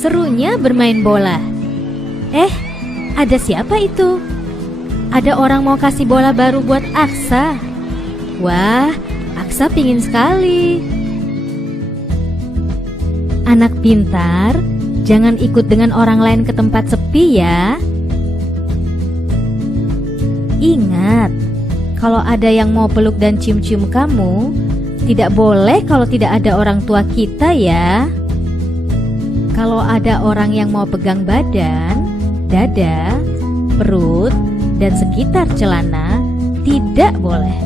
Serunya bermain bola. Ada siapa itu? Ada orang mau kasih bola baru buat Aksa. Wah, Aksa pingin sekali. Anak pintar, jangan ikut dengan orang lain ke tempat sepi ya. Ingat, kalau ada yang mau peluk dan cium-cium kamu, tidak boleh kalau tidak ada orang tua kita ya. Kalau ada orang yang mau pegang badan, dada, perut, dan sekitar celana, tidak boleh.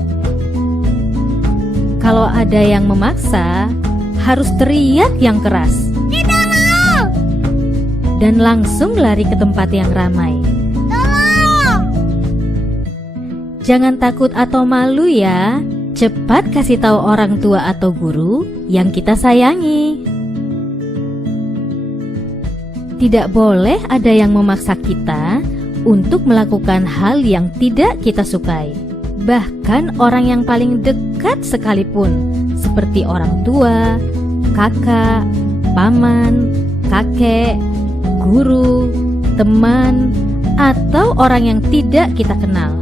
Kalau ada yang memaksa, harus teriak yang keras. Tidak mau! Dan langsung lari ke tempat yang ramai. Tolong! Jangan takut atau malu ya. Cepat kasih tahu orang tua atau guru yang kita sayangi. Tidak boleh ada yang memaksa kita untuk melakukan hal yang tidak kita sukai. Bahkan orang yang paling dekat sekalipun, seperti orang tua, kakak, paman, kakek, guru, teman, atau orang yang tidak kita kenal.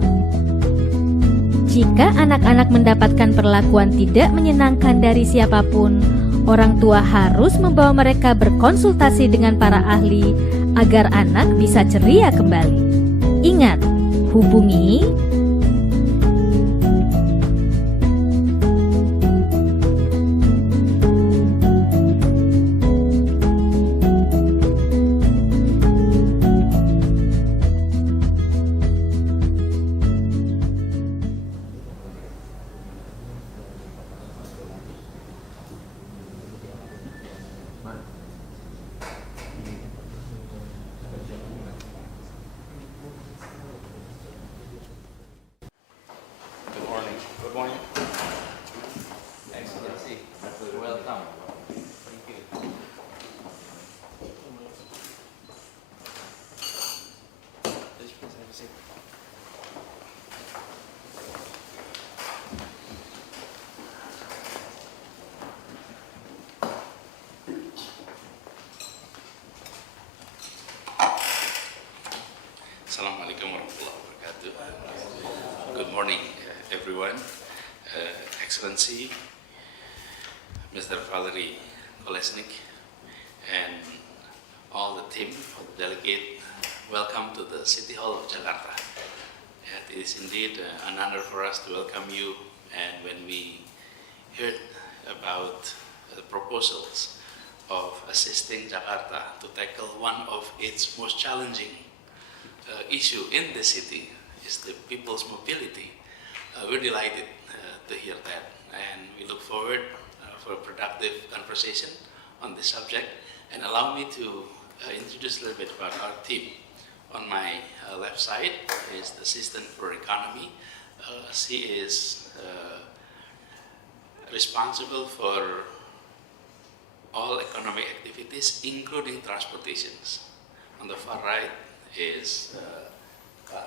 Jika anak-anak mendapatkan perlakuan tidak menyenangkan dari siapapun, orang tua harus membawa mereka berkonsultasi dengan para ahli agar anak bisa ceria kembali. Ingat, hubungi Good morning. Excellency, welcome. Thank you. Please have a seat. Assalamualaikum warahmatullahi wabarakatuh. Good morning, everyone. Excellency, Mr. Valery Kolesnik, and all the team of the delegate, welcome to the City Hall of Jakarta. It is indeed an honor for us to welcome you, and when we heard about the proposals of assisting Jakarta to tackle one of its most challenging issue in the city is the people's mobility. We're delighted to hear that, and we look forward for a productive conversation on this subject. And allow me to introduce a little bit about our team. On my left side is the Assistant for Economy. She is responsible for all economic activities, including transportations. On the far right is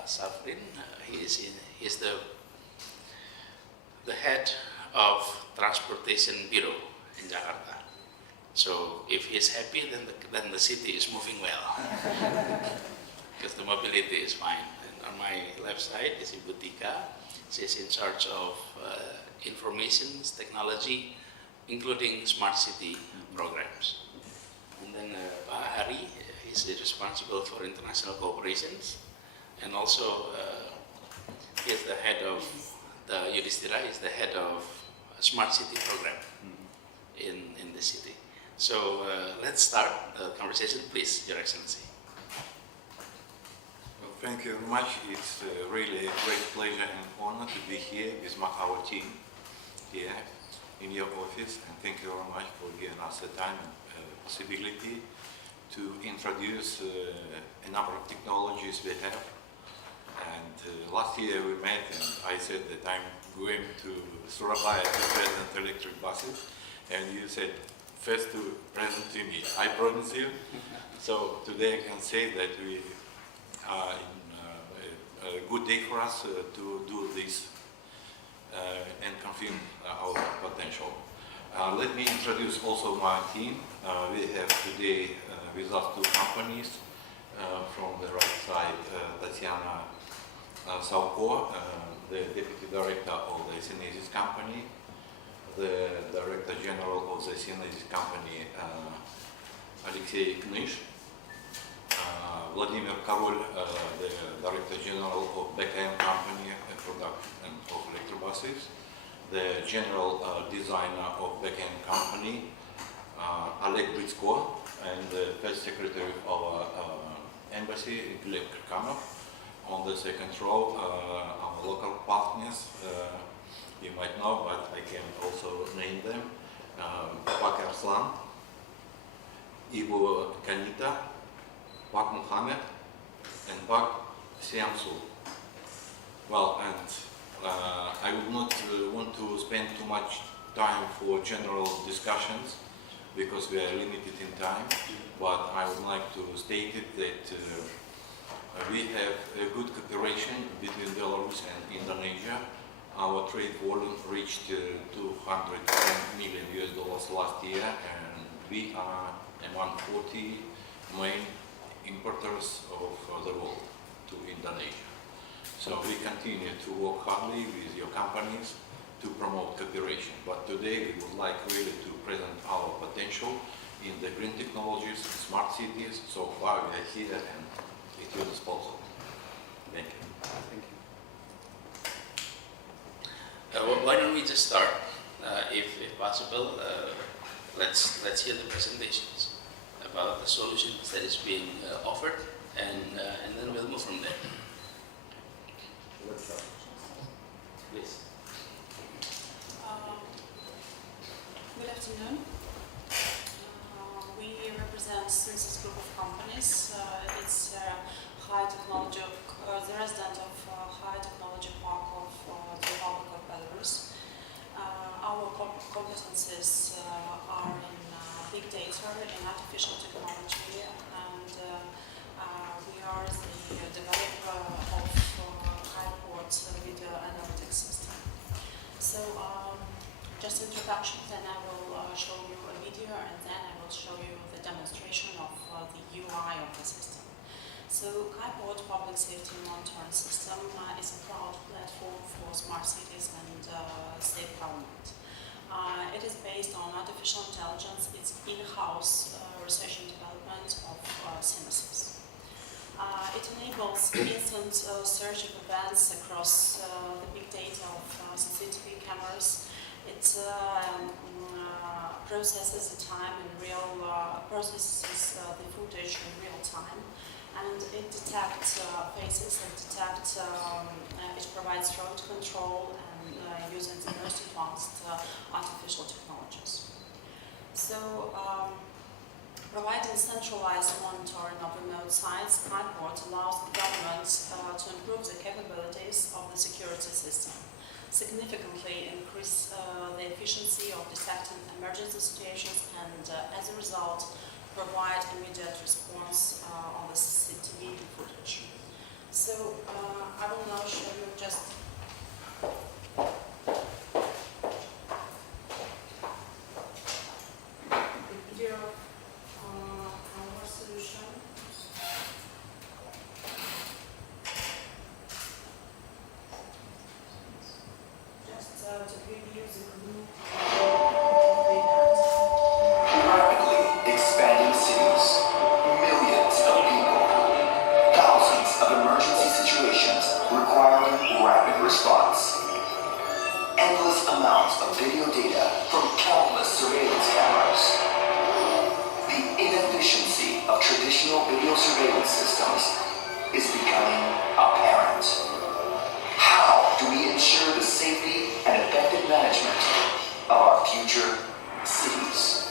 Safrin. He is the head of Transportation Bureau in Jakarta. So if he's happy, then the city is moving well, because the mobility is fine. And on my left side is Ibu Tika. She's in charge of information technology, including smart city programs. And then Pak Hari is responsible for international cooperations, and also he is the head of the Yudhistira is the head of a smart city program in the city. So let's start the conversation, please, Your Excellency. Well, thank you very much. It's really a great pleasure and honor to be here with our team here in your office, and thank you very much for giving us the time and possibility to introduce a number of technologies we have. And last year we met, and I said that I'm going to Surabaya to present electric buses, and you said first to present to me. I promise you. So today I can say that we are in a good day for us to do this and confirm our potential. Let me introduce also my team. We have today with us two companies. From the right side, Tatiana Sauko, the Deputy Director of the Synesis Company, the Director General of the Synesis Company, Alexey Knysh, Vladimir Korol, the Director General of BKM Company, Production of Electrobuses, the General Designer of BKM Company, Oleg Britsko, and the First Secretary of our Embassy, Gleb Kirkanov. On the second row, our local partners, you might know, but I can also name them. Pak Arslan, Ivo Kanita, Pak Muhammad, and Pak Siamsu. Well, and I would not want to spend too much time for general discussions because we are limited in time, but I would like to state it that we have a good cooperation between Belarus and Indonesia. Our trade volume reached $210 million last year, and we are among 40 main importers of the world to Indonesia. So we continue to work hardly with your companies to promote cooperation. But today we would like really to present our potential in the green technologies, smart cities. So far we are here and at your disposal. Thank you. Thank you. Why don't we just start? If possible, let's hear the presentations about the solutions that is being offered, and then we'll move from there. Let's start. Please. Good afternoon. We represent Synesis Group of companies. It's high technology, the resident of High Technology Park of the Republic of Belarus. Our competencies are in big data, in artificial technology, and we are the developer of HiPort video analytics system. So, just introduction, then I will show you a video, and then I will show you the demonstration of the UI of the system. So, HiPort Public Safety Monitoring System is a cloud platform for smart cities and safe government. It is based on artificial intelligence. It's in-house research and development of Synesis. It enables instant search of events across the big data of CCTV cameras. It processes the time in processes the footage in real time, and it detects faces and it provides road control and using the most advanced artificial technologies. So, providing centralized monitoring of remote sites, HiPort allows the government to improve the capabilities of the security system, significantly increase the efficiency of detecting emergency situations, and as a result, provide immediate response on the CCTV footage. So I will now show you just the video of our solution. Just to preview the group Rapidly expanding cities, millions of people, thousands of emergency situations requiring rapid response. Endless amounts of video data from countless surveillance cameras. The inefficiency of traditional video surveillance systems is becoming apparent. How do we ensure the safety and effective management of our future cities?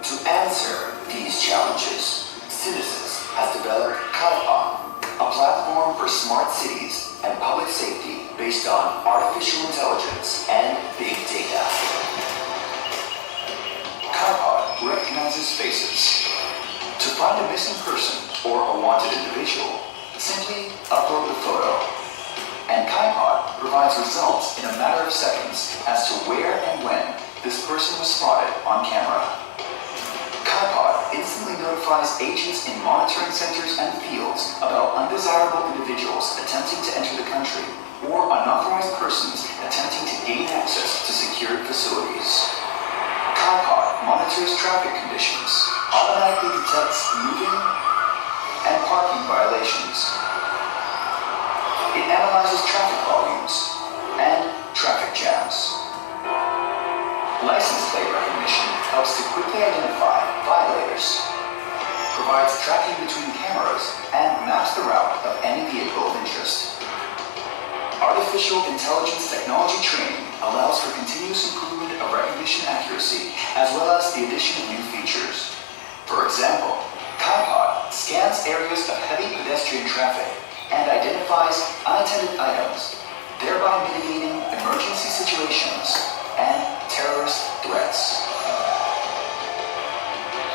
To answer these challenges, Synesis has developed KaiPod, a platform for smart cities and public safety based on artificial intelligence and big data. KaiPod recognizes faces. To find a missing person or a wanted individual, simply upload the photo. And KaiPod provides results in a matter of seconds as to where and when This person was spotted on camera. KaiPod instantly notifies agents in monitoring centers and fields about undesirable individuals attempting to enter the country or unauthorized persons attempting to gain access to secured facilities. KaiPod monitors traffic conditions, automatically detects moving and parking violations. It analyzes traffic volumes and traffic jams. License plate recognition helps to quickly identify violators, provides tracking between cameras, and maps the route of any vehicle of interest. Artificial intelligence technology training allows for continuous improvement of recognition accuracy, as well as the addition of new features. For example, KaiPod scans areas of heavy pedestrian traffic and identifies unattended items, thereby mitigating emergency situations and terrorist threats.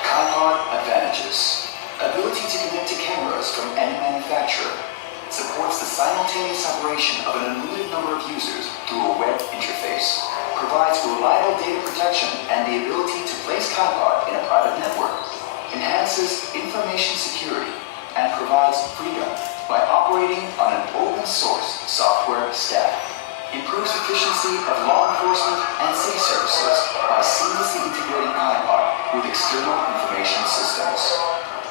KaiPod advantages: ability to connect to cameras from any manufacturer, supports the simultaneous operation of an unlimited number of users through a web interface, provides reliable data protection and the ability to place KaiPod in a private network, enhances information security, and provides freedom by operating on an open source software stack. Improves efficiency of law enforcement and city services by seamlessly integrating KaiPod with external information systems.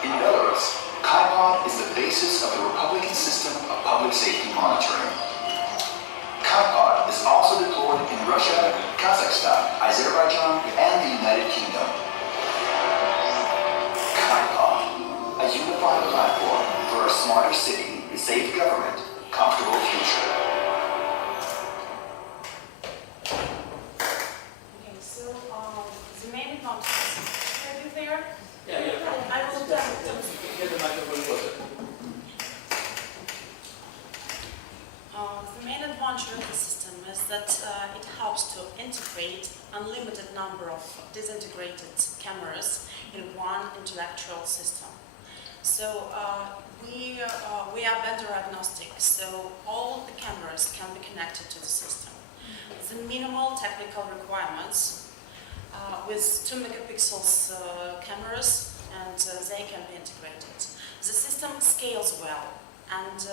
In Belarus, KaiPod is the basis of the Republican system of public safety monitoring. KaiPod is also deployed in Russia, Kazakhstan, Azerbaijan, and the United Kingdom. KaiPod, a unified platform for a smarter city, safe government, comfortable future. Okay, so the main advantages. Are you there? Yeah. I will tell you. Get the microphone closer. The main advantage of the system is that it helps to integrate unlimited number of disintegrated cameras in one intellectual system. So we are vendor agnostic, so all the cameras can be connected to the system. The minimal technical requirements with 2 megapixels cameras, and they can be integrated. The system scales well, and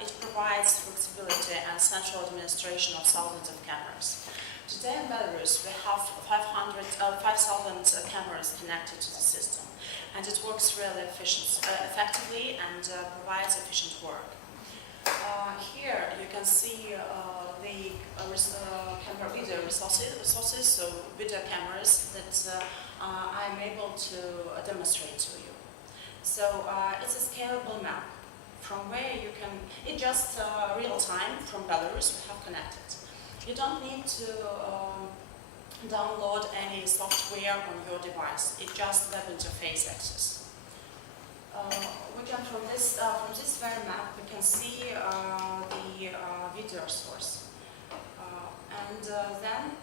it provides flexibility and central administration of thousands of cameras. Today in Belarus we have 5,000 cameras connected to the system, and it works really effectively and provides efficient work. Here you can see the camera video resources, so video cameras that I'm able to demonstrate to you. So it's a scalable map from where you can, it's just real time from Belarus we have connected. You don't need to download any software on your device, it's just web interface access. We can from this very map we can see the video source, and then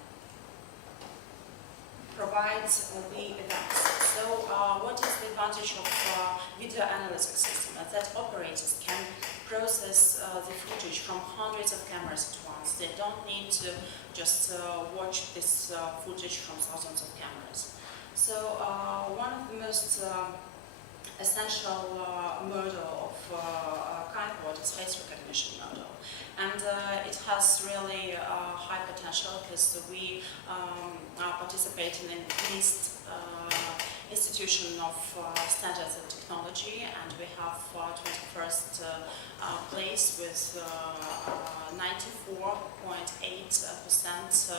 provides the events. So what is the advantage of video analytics system? That operators can process the footage from hundreds of cameras at once. They don't need to just watch this footage from thousands of cameras. So one of the most essential model of KaiPod is face recognition model, and it has really high potential because we are participating in least institution of standards and technology, and we have 21st place with 94.8%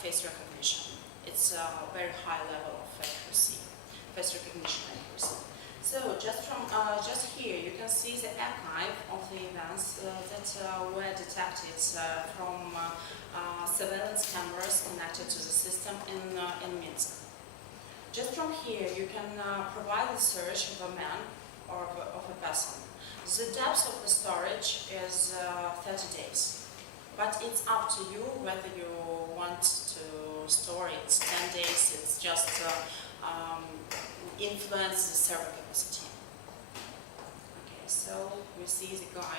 face recognition. It's a very high level of accuracy, face recognition accuracy. So just here you can see the archive of the events that were detected from surveillance cameras connected to the system in Minsk. Just from here you can provide the search of a man or of a person. The depth of the storage is 30 days, but it's up to you whether you want to store it 10 days. It's just influence the server capacity. Okay, so we see the guy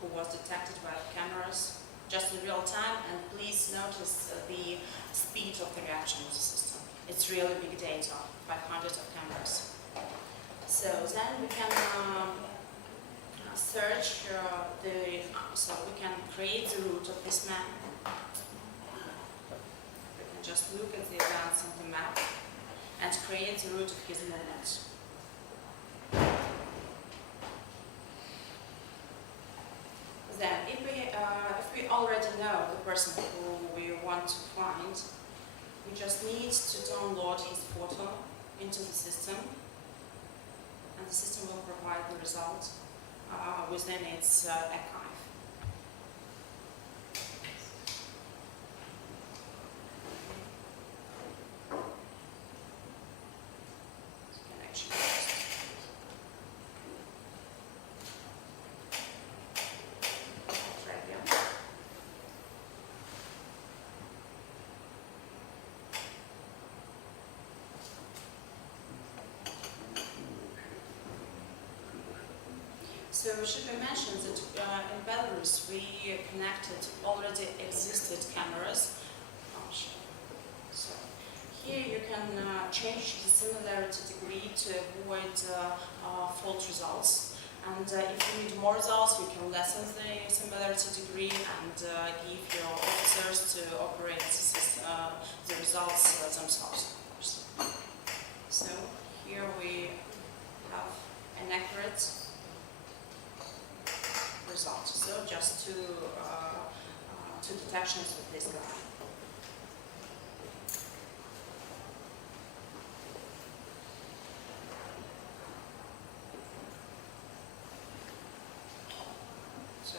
who was detected by the cameras just in real time, and please notice the speed speed of the reaction of the system. It's really big data, 500 of cameras. So then we can search so we can create the route of this map. We can just look at the events on the map and create the route of his movement. Then, if we already know the person who we want to find, we just need to download his photo into the system, and the system will provide the result within its archive. So you can actually just right here. So it should be mentioned that in Belarus we connected already existed cameras. So here you can change the similarity degree to avoid fault results. And if you need more results, you can lessen the similarity degree and give your officers to operate the results themselves, of course. So here we have an accurate result. So just two detections with this guy. So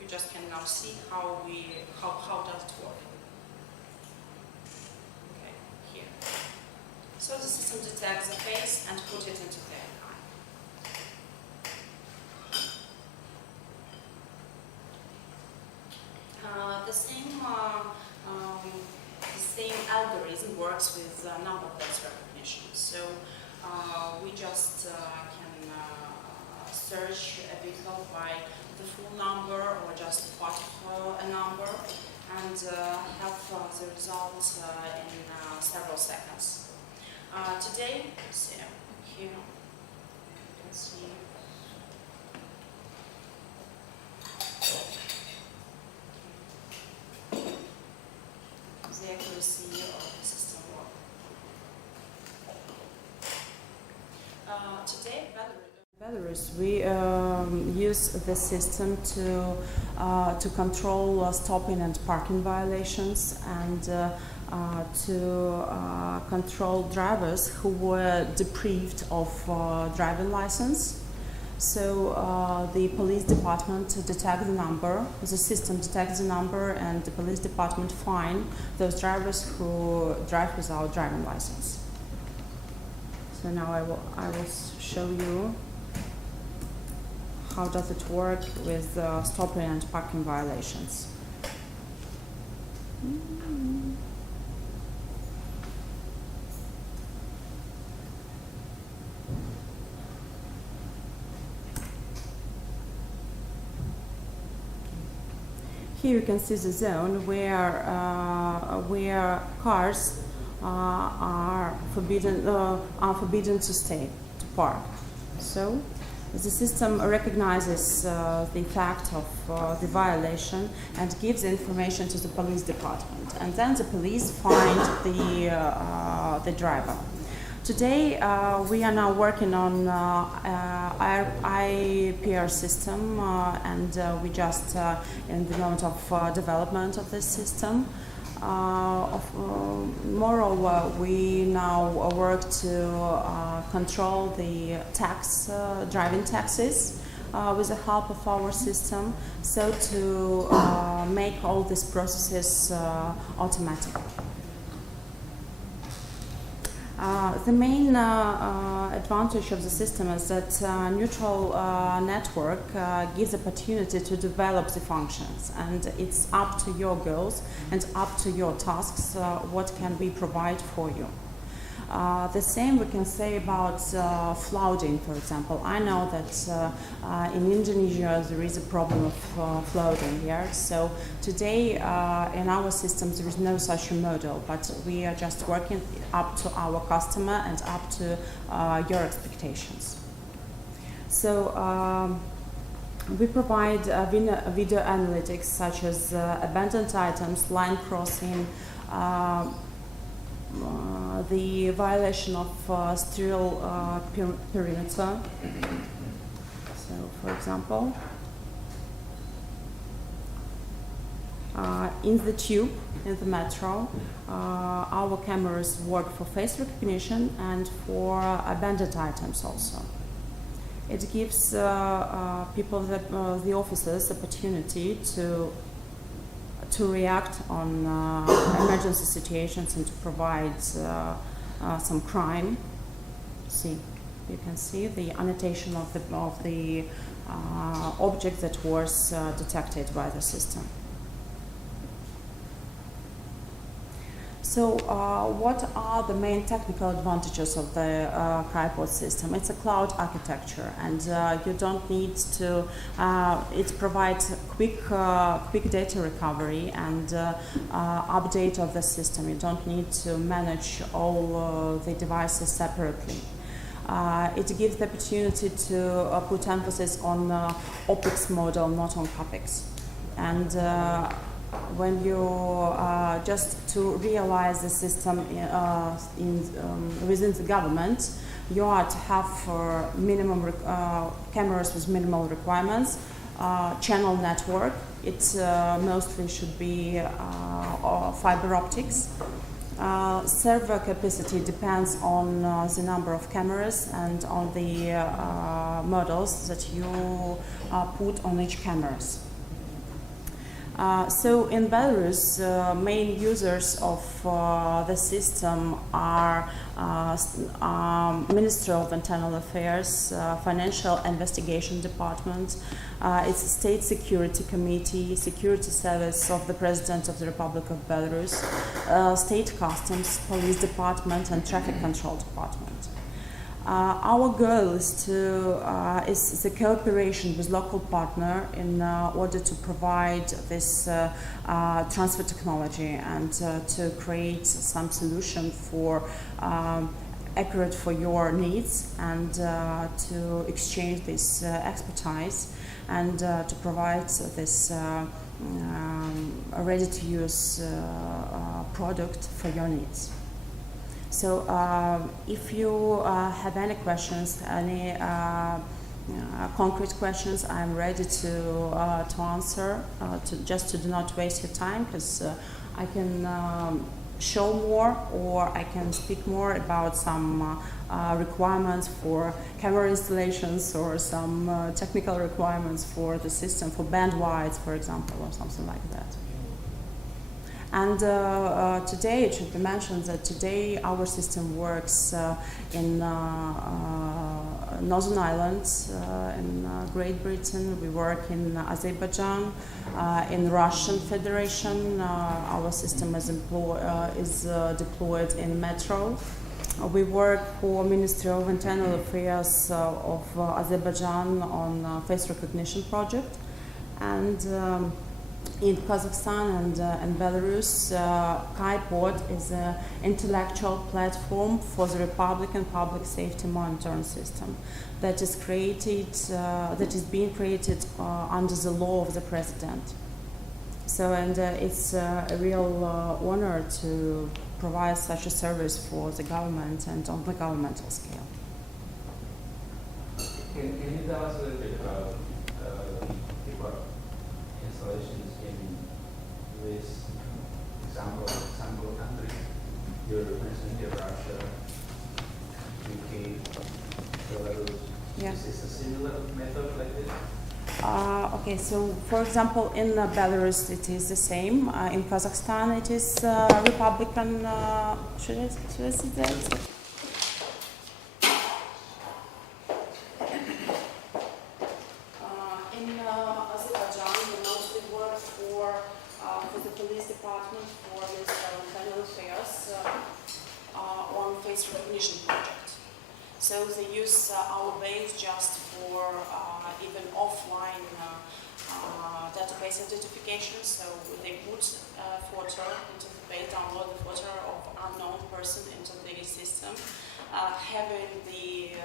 you just can now see how does it work. Okay, here. So the system detects the face and put it into the archive. The same algorithm works with number plates recognition. So we just can search a vehicle by the full number or just part of a number and have the result in several seconds. Today, so here you can see the accuracy of the system work. Today, Belarus, we use the system to control stopping and parking violations and to control drivers who were deprived of driving license. So the police department detects the number, the system detects the number, and the police department fine those drivers who drive without driving license. So now I will show you how does it work with stopping and parking violations. Here you can see the zone where cars are forbidden to stay, to park. So the system recognizes the fact of the violation and gives information to the police department, and then the police find the driver. Today we are now working on our IPR system, and we just in the moment of development of this system. Moreover, we now work to control the driving taxis with the help of our system, so to make all these processes automatic. The main advantage of the system is that neutral network gives opportunity to develop the functions, and it's up to your goals and up to your tasks what can we provide for you. The same we can say about flooding, for example. I know that in Indonesia there is a problem of flooding here. So today in our systems there is no such a model, but we are just working up to our customer and up to your expectations. So we provide video analytics such as abandoned items, line crossing, the violation of sterile perimeter. So, for example, in the tube, in the metro, our cameras work for face recognition and for abandoned items also. It gives people, the officers, the opportunity to react on emergency situations and to provide some crime. See, you can see the annotation of the object that was detected by the system. So what are the main technical advantages of the KaiPod system? It's a cloud architecture, and you don't need to, it provides quick data recovery and update of the system. You don't need to manage all the devices separately. It gives the opportunity to put emphasis on OpEx model, not on CapEx. And when you just to realize the system within the government, you are to have minimum cameras with minimal requirements, channel network. It mostly should be fiber optics. Server capacity depends on the number of cameras and on the models that you put on each cameras. So in Belarus, main users of the system are Ministry of Internal Affairs, Financial Investigation Department, it's a State Security Committee, Security Service of the President of the Republic of Belarus, State Customs, Police Department, and Traffic Control Department. Our goal is the cooperation with local partner in order to provide this transfer technology and to create some solution for accurate for your needs and to exchange this expertise and to provide this ready-to-use product for your needs. So if you have any questions, any concrete questions, I'm ready to answer, just to do not waste your time, because I can show more or I can speak more about some requirements for camera installations or some technical requirements for the system, for bandwidth, for example, or something like that. And today, it should be mentioned that today our system works in Northern Ireland, in Great Britain. We work in Azerbaijan, in Russian Federation. Our system is deployed in Metro. We work for Ministry of Internal Affairs of Azerbaijan on face recognition project. And in Kazakhstan and Belarus, KaiPod is an intellectual platform for the Republican Public Safety Monitoring System that is created, that is being created under the law of the President. So, and it's a real honor to provide such a service for the government and on the governmental scale. Can you tell us a little bit about installations in this example countries? For instance, Russia, UK, Belarus. Yeah. Is this a similar method like this? Okay, so for example, in Belarus it is the same. In Kazakhstan it is Republican. Should I say that? In Azerbaijan, we mostly work for the police department, for Ministry of Internal Affairs on face face recognition project. So they use our base just for even offline database identification. So they put a photo into the base, download the photo of unknown person into the system, having the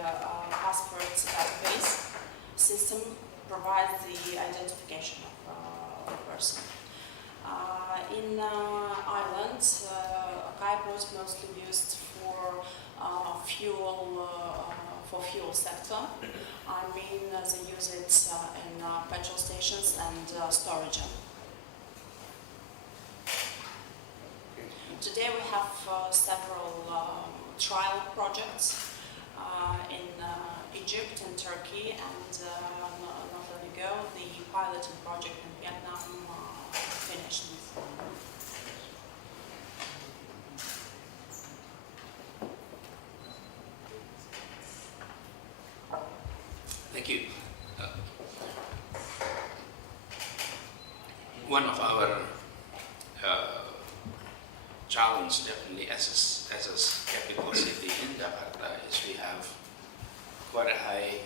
passport database system provides the identification of the person. In Ireland, Kaipo is mostly used for fuel sector. I mean, they use it in petrol stations and storage. Today we have several trial projects in Egypt and Turkey, and not long ago the piloting project in Vietnam finished. Thank you. One of our challenge, definitely as a capital city in Jakarta, is we have quite a high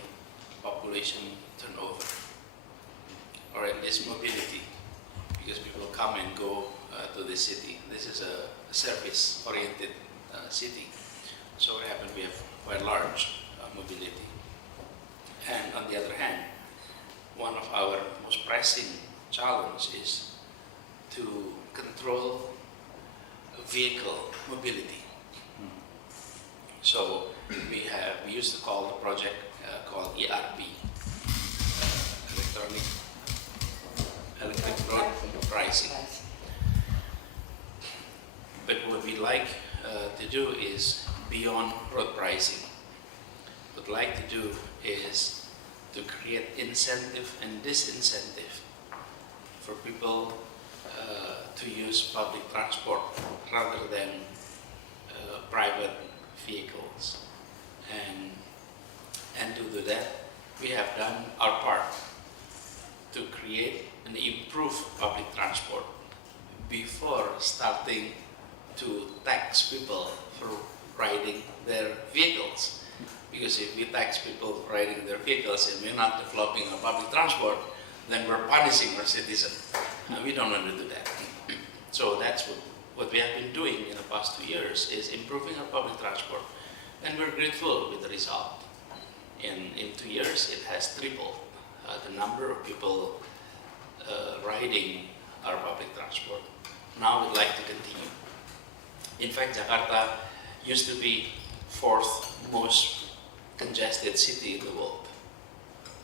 population turnover, or at least mobility, because people come and go to the city. This is a service-oriented city, so what happens? We have quite large mobility. And on the other hand, one of our most pressing challenges is to control vehicle mobility. So we used to call the project called ERP, electric road pricing. But what we like to do is beyond road pricing. What we'd like to do is to create incentive and disincentive for people to use public transport rather than private vehicles. And to do that, we have done our part to create and improve public transport before starting to tax people for riding their vehicles. Because if we tax people for riding their vehicles and we're not developing a public transport, then we're punishing our citizens. We don't want to do that. So that's what we have been doing in the past 2 years, is improving our public transport. And we're grateful with the result. In 2 years, it has tripled the number of people riding our public transport. Now we'd like to continue. In fact, Jakarta used to be 4th most congested city in the world,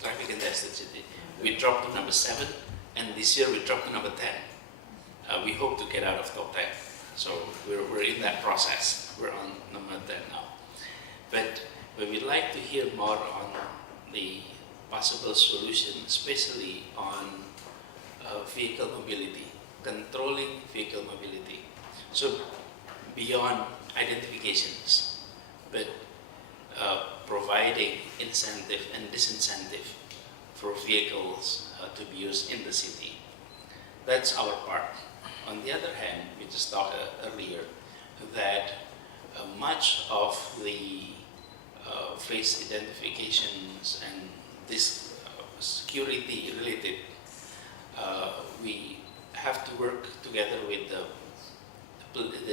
traffic congested city. We dropped to number 7, and this year we dropped to number 10. We hope to get out of top 10. So we're in that process. We're on number 10 now. But we'd like to hear more on the possible solution, especially on vehicle mobility, controlling vehicle mobility. So beyond identifications, but providing incentive and disincentive for vehicles to be used in the city. That's our part. On the other hand, we just talked earlier that much of the face identifications and this security related, we have to work together with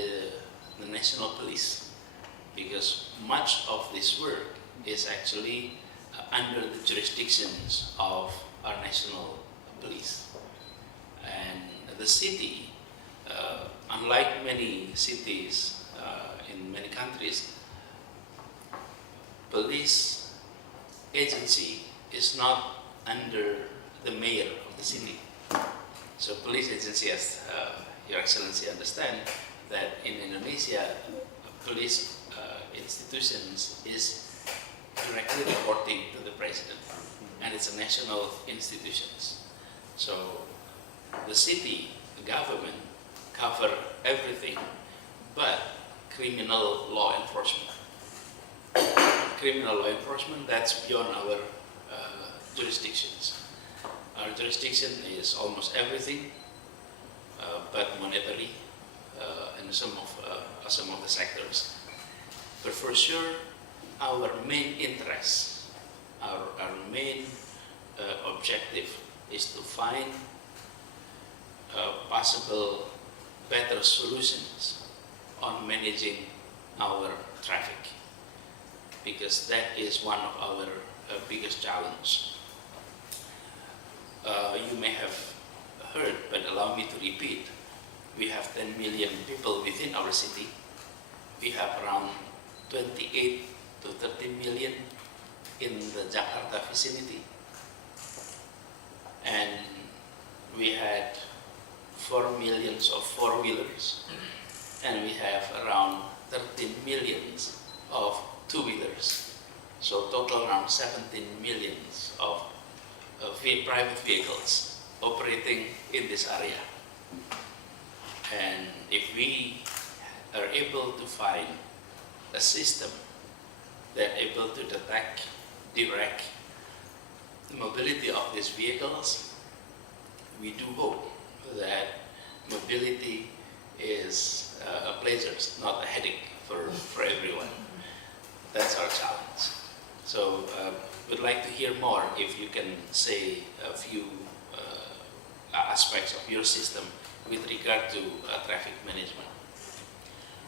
the national police, because much of this work is actually under the jurisdictions of our national police. And the city, unlike many cities in many countries, police agency is not under the mayor of the city. So police agency, as Your Excellency understand, that in Indonesia, police institutions is directly reporting to the president, and it's a national institutions. So the city, the government, cover everything but criminal law enforcement. Criminal law enforcement, that's beyond our jurisdictions. Our jurisdiction is almost everything but monetary and some of the sectors. But for sure, our main interest, our main objective is to find possible better solutions on managing our traffic, because that is one of our biggest challenge. You may have heard, but allow me to repeat, we have 10 million people within our city. We have around 28 to 30 million in the Jakarta vicinity. And we had 4 millions of four-wheelers, and we have around 13 millions of two-wheelers. So total around 17 millions of private vehicles operating in this area. And if we are able to find a system that able to detect, direct the mobility of these vehicles, we do hope that mobility is a pleasure, not a headache for everyone. That's our challenge. So we'd like to hear more if you can say a few aspects of your system with regard to traffic management.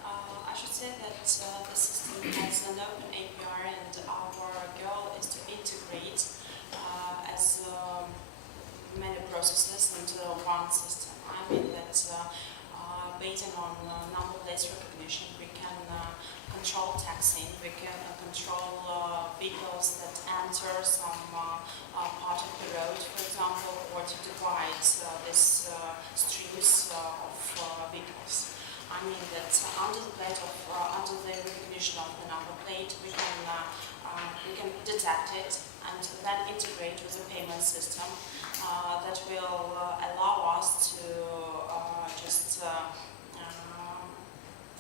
I should say that the system has an open API, and our goal is to integrate as many processes into one system. I mean that based on number plates recognition, we can control taxing, we can control vehicles that enter some part of the road, for example, or to divide these streams of vehicles. I mean that under the recognition of the number plate, we can detect it and then integrate with a payment system that will allow us to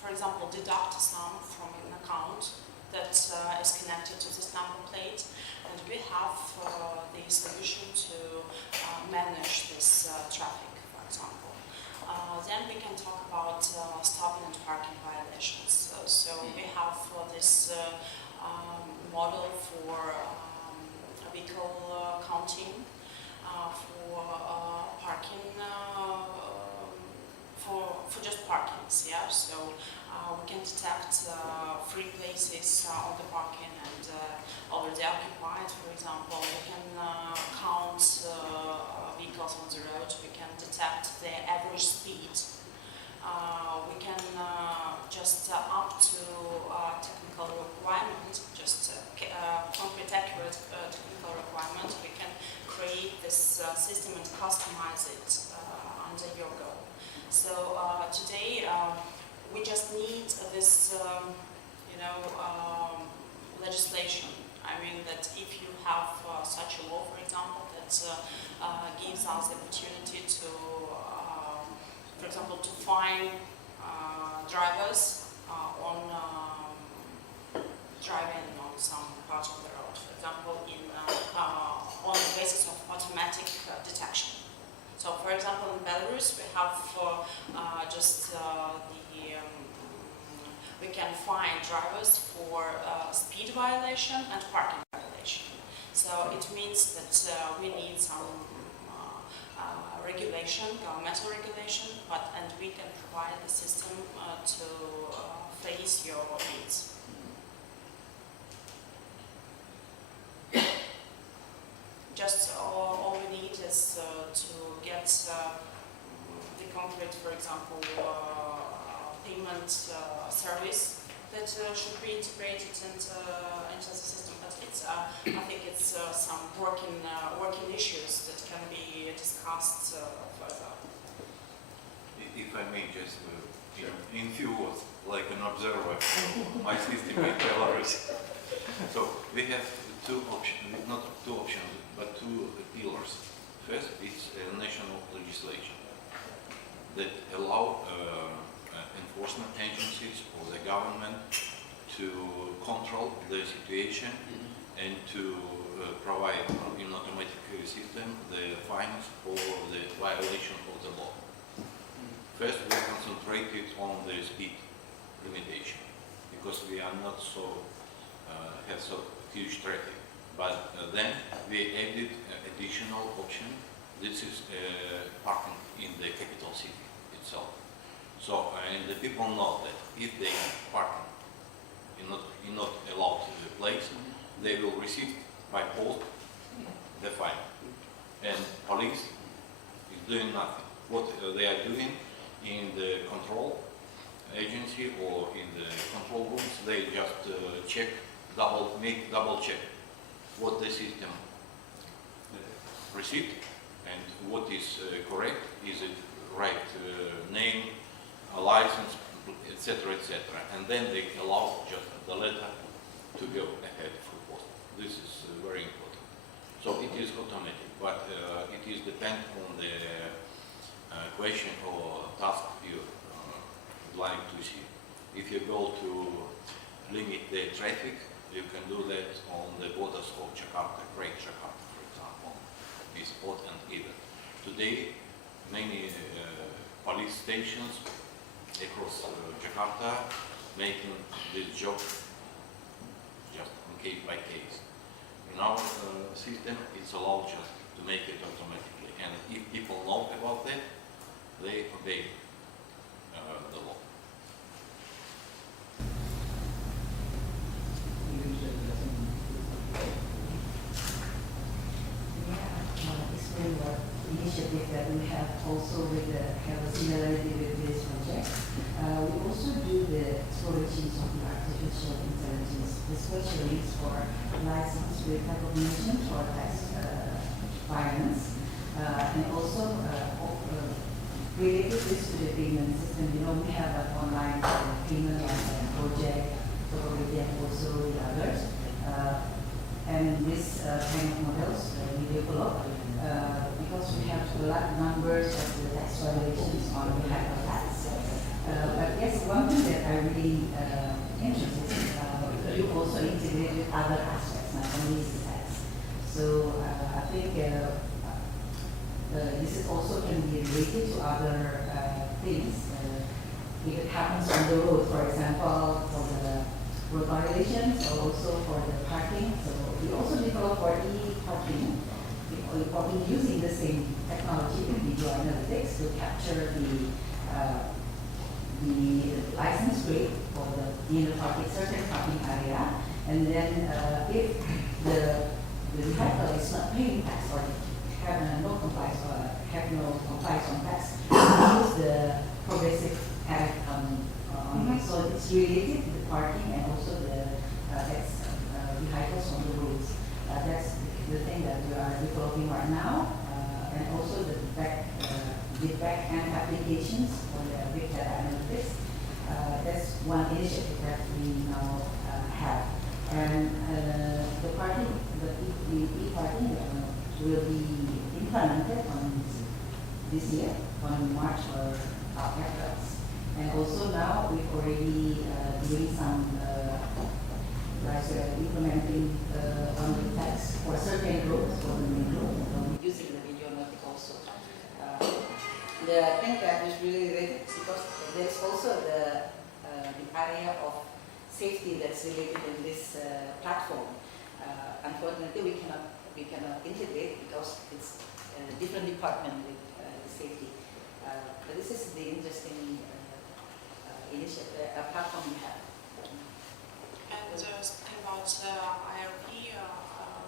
for example, deduct some from an account that is connected to this number plate, and we have the solution to manage this traffic, for example. Then we can talk about stopping and parking violations. So we have this model for vehicle counting, for parking, for just parkings, yeah. So we can detect free places on the parking and already occupied, for example. We can count vehicles on the road. We can detect the average speed. We can just up to technical requirement, just concrete, accurate technical requirement. We can create this system and customize it under your goal. So today we just need this, legislation. I mean that if you have such a law, for example, that gives us the opportunity to, for example, to fine drivers on driving on some part of the road, for example, on the basis of automatic detection. So, for example, in Belarus, we have we can fine drivers for speed violation and parking violation. So it means that we need some regulation, governmental regulation, and we can provide the system to face your needs. Just all we need is to get the concrete, for example, payment service that should be integrated into the system. But it's, I think it's some working issues that can be discussed further. If I may just, in few words, like an observer of my system in Belarus. So we have two options, not two options, but two pillars. First, it's national legislation that allow enforcement agencies or the government to control the situation and to provide in automatic system the fines for the violation of the law. First, we concentrated on the speed limitation, because we are not so have so huge traffic. But then we added additional option. This is parking in the capital city itself. So and the people know that if they park in not allowed place, they will receive by post the fine. And police is doing nothing. What they are doing in the control agency or in the control rooms, they just make double check what the system received and what is correct. Is it right name, a license, etc., etc. And then they allow just the letter to go ahead for post. This is very important. So it is automatic, but it is depend on the question or task you would like to see. If you go to limit the traffic, you can do that on the borders of Jakarta, Great Jakarta, for example, with odd and even. Today, many police stations across Jakarta making this job just on case by case. In our system, it's allowed just to make it automatically, and if people know about that, they obey the law. Explain what initiative that we have also with have a similarity with this project. We also do the explorations of the artificial intelligence, especially for license with recognition for tax finance, and also related this to the payment system. You know, we have an online payment project, probably and also the others. And this kind of models we develop because we have a lot of numbers of the tax violations on behalf of tax. But yes, one thing that I really interested in, you also integrate with other aspects, not only the tax. So I think this is also can be related to other things. If it happens on the road, for example, for the road violations, or also for the parking. So we also develop for e-parking, using the same technology in video analytics to capture the license plate for the parking, certain parking area, and then if the vehicle is not paying tax or have no compliance on tax, we use the progressive tariff on it. So it's related to the parking and also the vehicles on the roads. That's the thing that we are developing right now, and also the back-end applications for the big data analytics. That's one initiative that we now have. And the e-parking will be implemented on this year, on March or April. And also now we've already doing some implementing on the tax for certain roads, for the main road, using the video analytics also. The thing that is really related because there's also the area of safety that's related in this platform. Unfortunately, we cannot integrate because it's a different department with the safety. But this is the interesting initiative, platform we have. And speaking about IRP,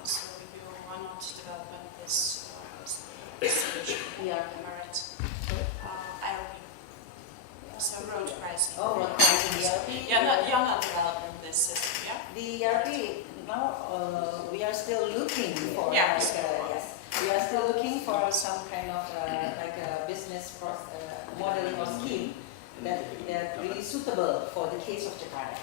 so you are not developing this solution. Yeah. Correct. IRP. So road pricing. Oh, road pricing, ERP. You're not developing this system, yeah? The ERP, now we are still looking for, Yeah. yes, we are still looking for some kind of like a business modeling or scheme that really suitable for the case of Jakarta.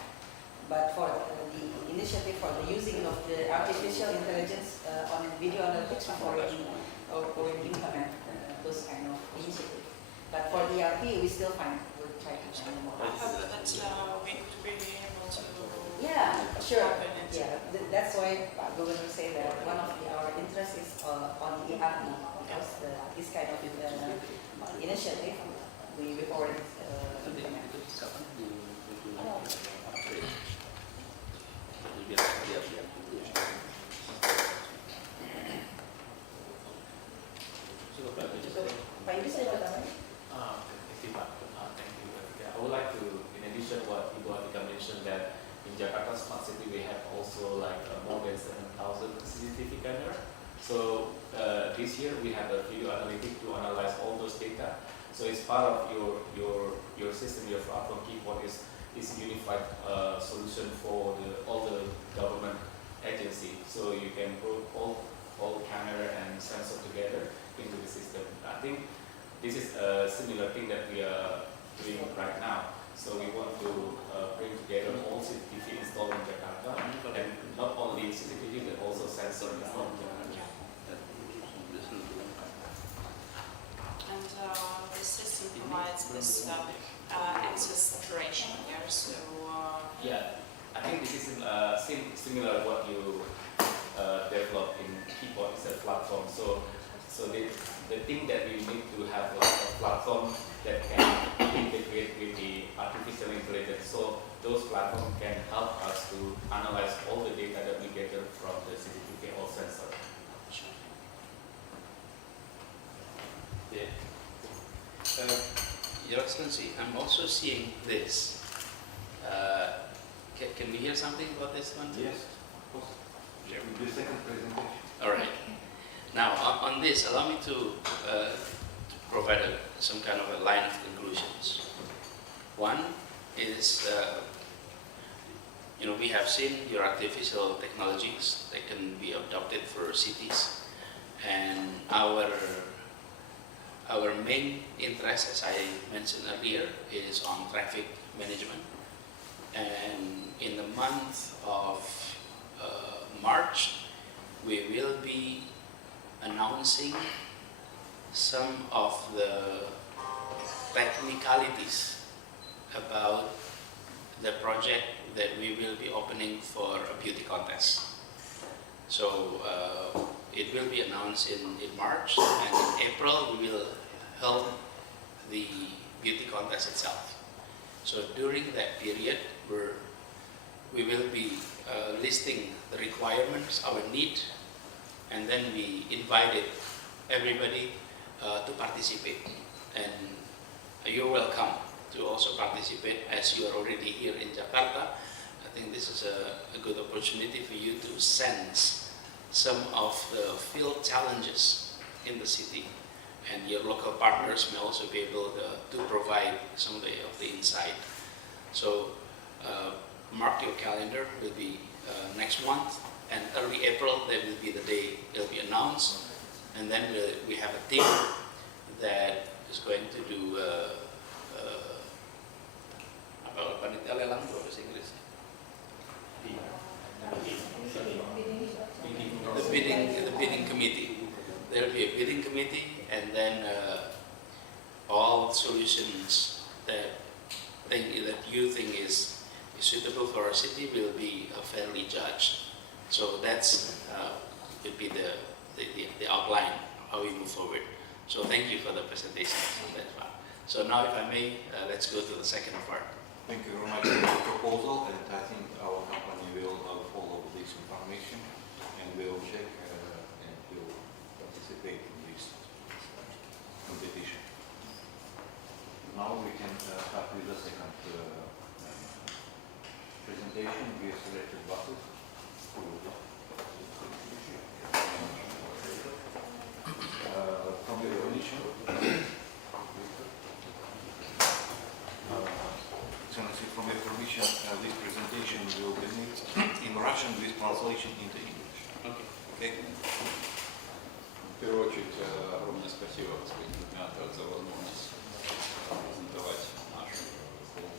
But for the initiative for the using of the artificial intelligence on video analytics, we've already implement those kind of initiatives. But for the ERP, we still we'll try to find more. I hope that we could be able to Yeah, sure. open it. Yeah, that's why I'm going to say that one of our interests is on the ERP because this kind of initiative we've already implemented. part of your system, your platform Keyport is unified solution for all the government agency. So you can put all camera and sensor together into the system. I think this is a similar thing that we are doing right now. So we want to bring together all CCTV installed in Jakarta, and not only CCTV but also sensor installed in Jakarta. And the system provides this access operation here. So Yeah, I think this is similar what you developed in Keyport is a platform. So the thing that we need to have like a platform that can integrate with the artificial intelligence. So those platforms can help us to analyze all the data that we gather from the CCTV or sensor. Yeah. Your Excellency, I'm also seeing this. Can we hear something about this one too? Yes, of course. Sure. The second presentation. All right. Now, on this, allow me to provide some kind of a line of conclusions. One is, we have seen your artificial technologies that can be adopted for cities, and our main interest, as I mentioned earlier, is on traffic management. And in the month of March, we will be announcing some of the technicalities about the project that we will be opening for a beauty contest. So it will be announced in March, and in April we will hold the beauty contest itself. So during that period, we will be listing the requirements, our need, and then we invited everybody to participate. And you're welcome to also participate as you are already here in Jakarta. I think this is a good opportunity for you to sense some of the field challenges in the city. And your local partners may also be able to provide some of the insight. So mark your calendar, will be next month, and early April that will be the day it will be announced. And then we have a team that is going to do panitia lelang bahasa Inggris. The bidding committee. There will be a bidding committee, and then all solutions that you think is suitable for our city will be fairly judged. So that's will be the outline of how we move forward. So thank you for the presentation on that part. So now, if I may, let's go to the second part. Thank you very much for the proposal, and I think our company will follow this information and will check and will participate in this competition. Now we can start with the second presentation with electric buses. From the Commission. Excellency, from your permission, this presentation will be made in Russian with translation into English. Okay. Okay? В первую очередь, огромное спасибо, господин губернатор, за возможность презентовать нашу форум.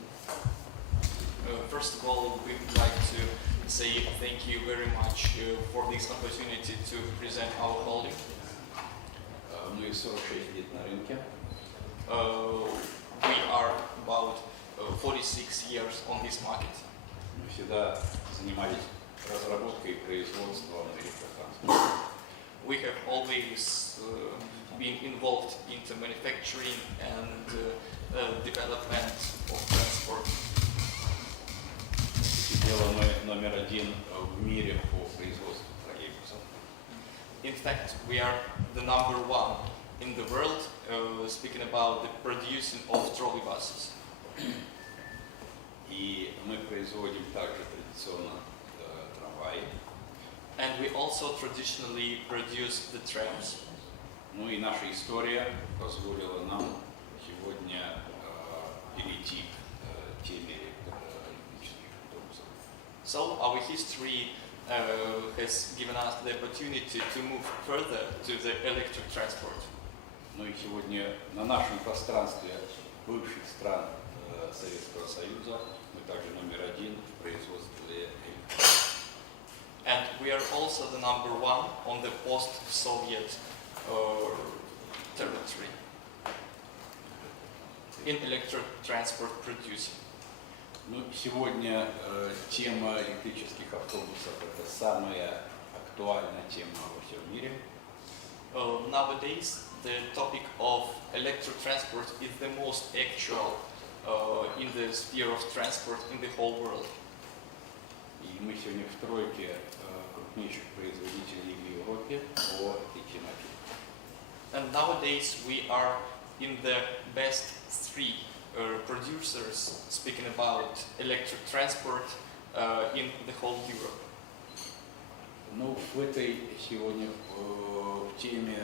First of all, we'd like to say thank you very much for this opportunity to present our holding. Мы 46 лет на рынке. We are about 46 years on this market. Мы всегда занимались разработкой и производством электротранспорта. We have always been involved in the manufacturing and development of transport. Дело мы номер один в мире по производству троллейбусов. In fact, we are the number one in the world speaking about the producing of trolleybuses. И мы производим также традиционно трамваи. And we also traditionally produce the trams. Ну и наша история позволила нам сегодня So our history has given us the opportunity to move further to the electric transport. Ну и сегодня на нашем пространстве бывших стран Советского Союза мы также номер один в производстве электричества. And we are also the number one on the post-Soviet territory in electric transport producing. Ну, сегодня тема электрических автобусов – это самая актуальная тема во всем мире. Nowadays, the topic of electric transport is the most actual in the sphere of transport in the whole world. И мы сегодня в тройке крупнейших производителей в Европе по этой тематике. And nowadays we are in the best three producers speaking about electric transport in the whole Europe. Ну, в этой сегодня в теме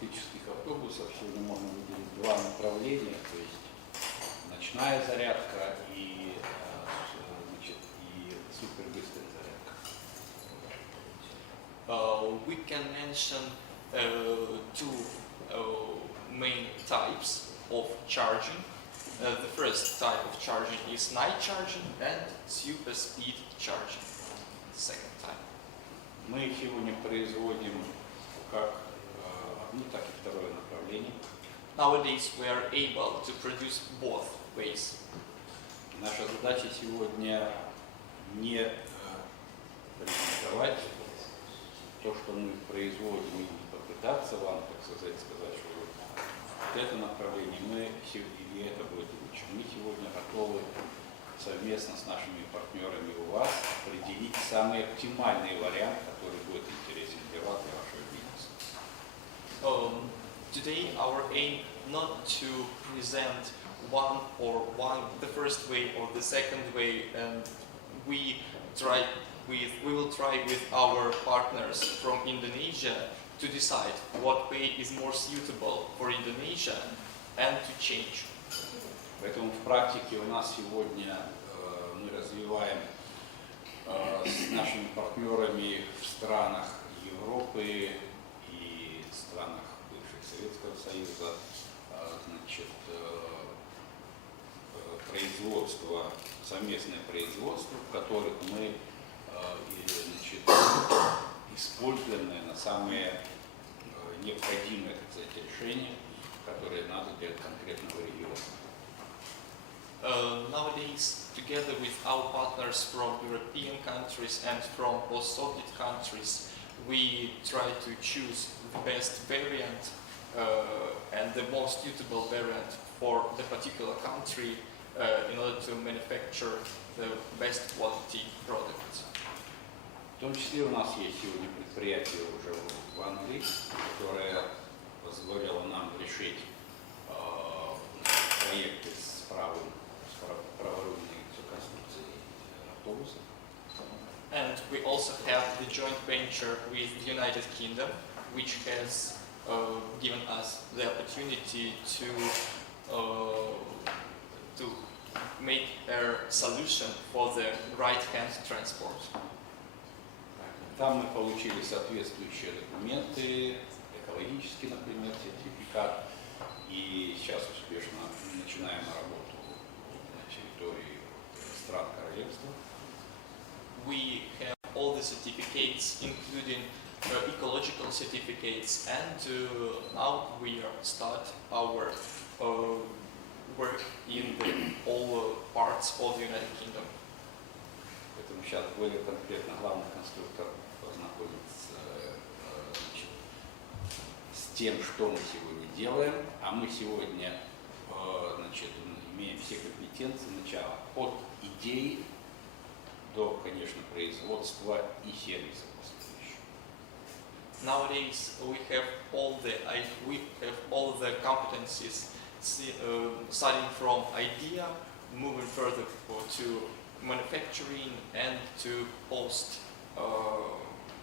электрических автобусов сегодня можно выделить два направления, то есть ночная зарядка и, значит, и супербыстрая зарядка. We can mention two main types of charging. The first type of charging is night charging and super speed charging. Second type. Мы сегодня производим как одно, так и второе направление. Nowadays we are able to produce both ways. Наша задача сегодня не презентовать то, что мы производим, и попытаться вам, так сказать, что вот это направление мы, и это будет лучше. Мы сегодня готовы совместно с нашими партнерами у вас определить самый оптимальный вариант, который будет интересен для вас, для вашего бизнеса. Today our aim not to present the first way or the second way, and we will try with our partners from Indonesia to decide what way is more suitable for Indonesia and to change. Поэтому в практике у нас сегодня мы развиваем с нашими партнерами в странах Европы и странах бывших Советского Союза, значит, производство, совместное производство, в которых мы значит, используем, наверное, самые необходимые, так сказать, решения, которые надо для конкретного региона. Nowadays, together with our partners from European countries and from post-Soviet countries, we try to choose the best variant and the most suitable variant for the particular country in order to manufacture the best quality products. В том числе у нас есть сегодня предприятие уже в Англии, которое позволило нам решить проекты с праворульной конструкцией автобусов. And we also have the joint venture with the United Kingdom, which has given us the opportunity to make a solution for the right-hand transport. Там мы получили соответствующие документы, экологический, например, сертификат, и сейчас успешно начинаем работу на территории стран королевства. We have all the certificates, including ecological certificates, and now we start our work in all parts of the United Kingdom. Поэтому сейчас более конкретно главный конструктор познакомится значит, с тем, что мы сегодня делаем, а мы сегодня значит, имеем все компетенции начала от идеи до, конечно, производства и сервиса последующего. Nowadays we have all the competencies, starting from idea, moving further to manufacturing and to post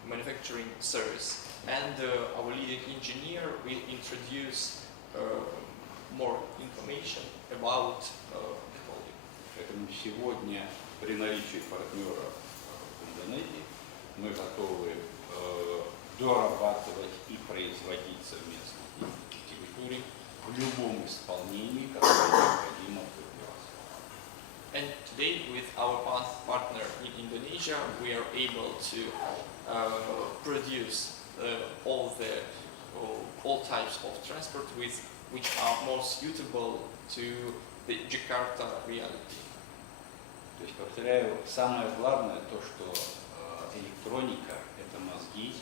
manufacturing service. And our leading engineer will introduce more information about the quality. Поэтому сегодня при наличии партнеров в Индонезии мы готовы дорабатывать и производить совместно территории в любом исполнении, которое необходимо в Беларуси. And today, with our partner in Indonesia, we are able to produce all types of transport which are more suitable to the Jakarta reality. То есть, повторяю, самое главное то, что электроника – это мозги,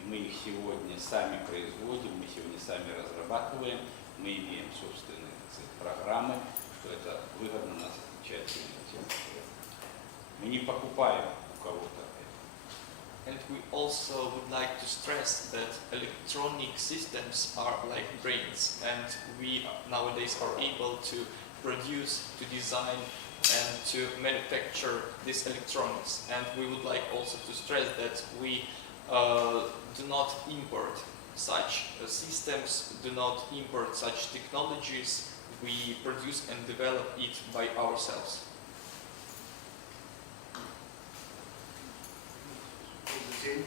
и мы их сегодня сами производим, мы сегодня сами разрабатываем, мы имеем собственные, так сказать, программы, что это выгодно нас отличает тем, что мы не покупаем у кого-то. And we also would like to stress that electronic systems are like brains, and we nowadays are able to produce, to design, and to manufacture these electronics. And we would like also to stress that we do not import such systems, do not import such technologies. We produce and develop it by ourselves. Добрый день.